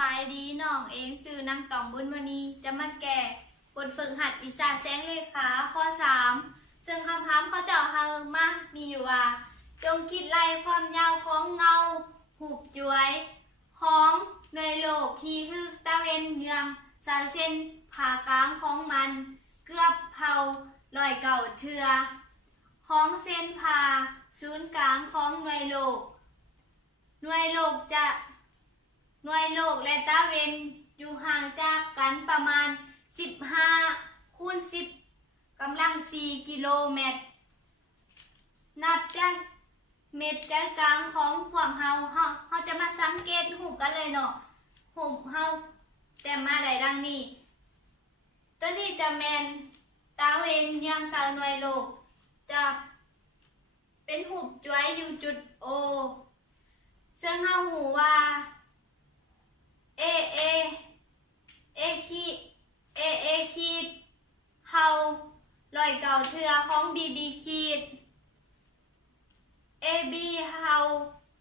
บายดีน้องเองชื่อนางตองบุญมณีจะมาแก่บทฝึกหัดวิชาแสงเลขาข้อ3ซึ่งคำถามเขาเจ้าเฮามามีอยู่ว่าจงคิดไล่ความยาวของเงาหูบย้วยของในโลกที่ฮึกตะเวนเยืองสายเส้นผ่ากลางของมันเกือบเผาลอยเก่าเทือของเส้นผ่าศูนย์กลางของหน่วยโลกและตะเวนอยู่ห่างจากกันประมาณ15คูณ10กำลัง4กิโลเมตรนับจากเม็ดใจกลางของพวกเฮาจะมาสังเกตหูกันเลยเนาะหูเฮาแต่มาได้ดังนี้ตัวนี้จะแมนตะเวนยังสาวหน่วยโลกจะเป็นหูจ้วยอยู่จุด O ซึ่งเฮาหูว่าเอขีดเฮาลอยเก่าเทือของบีขีดAB เฮา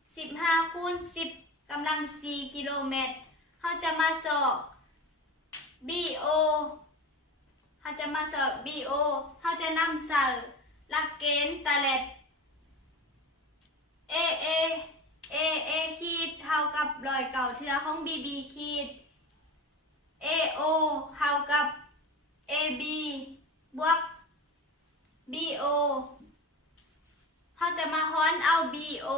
15คูณ10กำลัง4กิโลเมตรเฮาจะมาสอบ BO เฮาจะนำใส่หลักเกณฑ์ตะเล็ด AA ขีดเท่ากับรอยเก่าเทือของ BB ขีด AO เท่ากับ AB บวก BO เขาจะมาฮ้อนเอา BO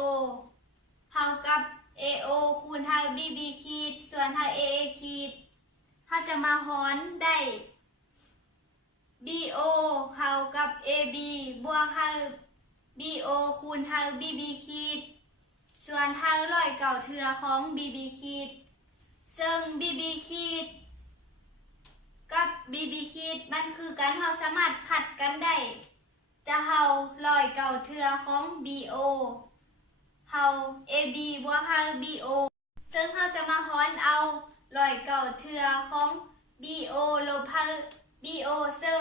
เท่ากับ AO คูณเท่า BB ขีดส่วนเท่า AA ขีดเขาจะมาฮ้อนได้ BO เท่ากับ AB บวกเท่า BO คูณเท่า BB ขีดส่วนเท่ารอยเก่าเทือของ BB ขีดซึ่ง BB ขีดกับ BB ขีดมันคือการเราสามารถขัดกันได้จะเท่ารอยเก่าเทือของ BO เท่า AB บวกเท่า BO ซึ่งเราจะมาฮ้อนเอารอยเก่าเทือของ BO ลบเท่า BO ซึ่ง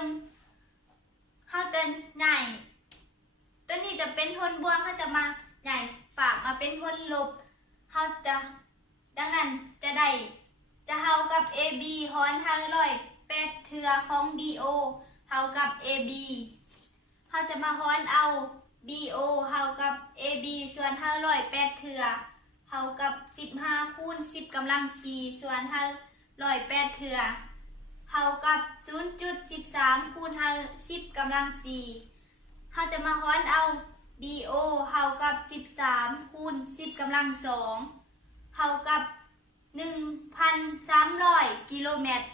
เราจะใหญ่ตัวนี้จะเป็นทนบวกเขาจะมาใหญ่ฝากมาเป็นทนลบเขาจะดังนั้นจะเท่ากับ AB ฮ้อนเท่า108เทือของ BO เท่ากับ AB เขาจะมาฮ้อนเอา BO เท่ากับ AB ส่วนเท่า108เทือเท่ากับ15คูณ10กำลัง4ส่วนเท่า108เทือเท่ากับ 0.13 คูณเท่า10กำลัง4เขาจะมาฮ้อนเอา BO เท่ากับ13คูณ10กำลัง2เท่ากับ 1,300 กิโลเมตร